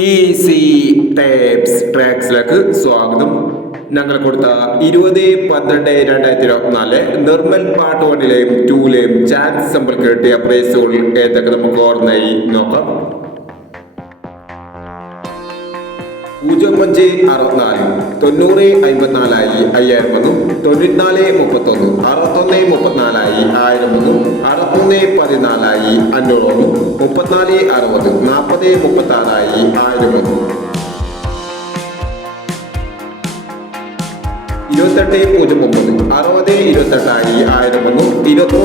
Easy tapes ട്രാക്സിലേക്ക് സ്വാഗതം. ഞങ്ങൾ കൊടുത്ത 20/12/2024 നിർമ്മൽ പാർട്ട് 1ലെയും 2ലെയും ചാൻസ് സമ്പിൾ കിട്ടിയ പ്രൈസുകൾ ഏതൊക്കെ നമുക്ക് ഓർമ്മയായി നോക്കാം. 0564 9054 5000 9431 6134 1000 6114 500 3460 4036 1000 2809 60 28 1001 2319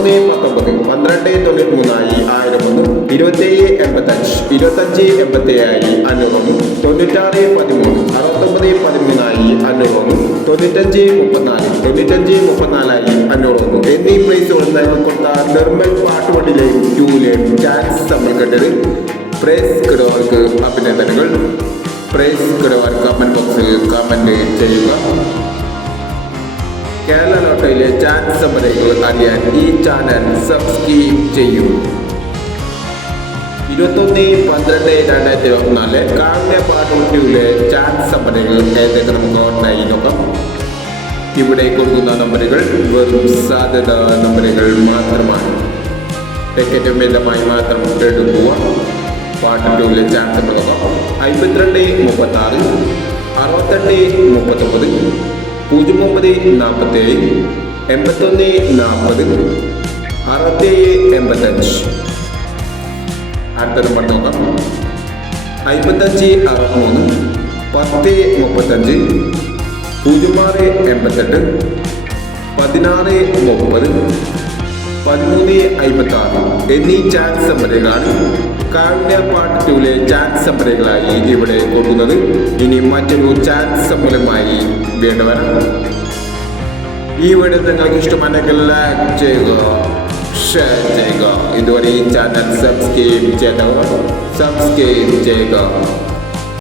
1293 1001 2785 2587 500 9613 6913 500 9534 500 എന്നീ പ്രൈസുകൾ കൊടുത്ത നിർമ്മൽ പാർട്ട് 1ലെയും 2ലെയും ചാൻസ് നമ്മൾ കണ്ടത്. പ്രൈസ് കിടവർക്ക് അഭിനന്ദനങ്ങൾ. പ്രൈസ് കിടവർ കമന്റ് ബോക്സിൽ കമന്റ് ചെയ്യുക. കേരള ലോട്ടറിയിലെ ചാൻസ് സമ്മതികൾ അറിയാൻ ഈ ചാനൽ സബ്സ്ക്രൈബ് ചെയ്യൂ. 21/12/2024 കാവ്യ പാർട്ട് 2ലെ ചാൻസ് സമ്മതികൾ ഏതൊക്കെ നമുക്ക് ഓർമ്മയായി നോക്കാം. ഇവിടെ കൊടുക്കുന്ന നമ്പറുകൾ വെറും സാധ്യത നമ്പറുകൾ മാത്രമാണ്. ടിക്കറ്റ് മിതമായി മാത്രം എടുക്കുക. പാർട്ട് 2ലെ ചാൻസ് നോക്കാം. 5236 6839 0947 8140 6785. അടുത്ത നമ്പർ നോക്കാം. 5563 1035 0688 1630 1356 എന്നീ ചാൻസ് നമ്പറുകളാണ് കാവ്യ പാർട്ട് 2ലെ ചാൻസ് നമ്പറുകളായി ഇവിടെ കൊടുക്കുന്നത്. ഇനി മറ്റൊരു ചാൻസ് നമ്പറുമായി വേണ്ടവർ ഈ വീഡിയോ നിങ്ങൾക്ക് ഇഷ്ടമാണെങ്കിൽ ലൈക്ക് ചെയ്യുക, ഷെയർ ചെയ്യുക. ഇതുവരെ ഈ ചാനൽ സബ്സ്ക്രൈബ് ചെയ്തവർ സബ്സ്ക്രൈബ് ചെയ്യുക.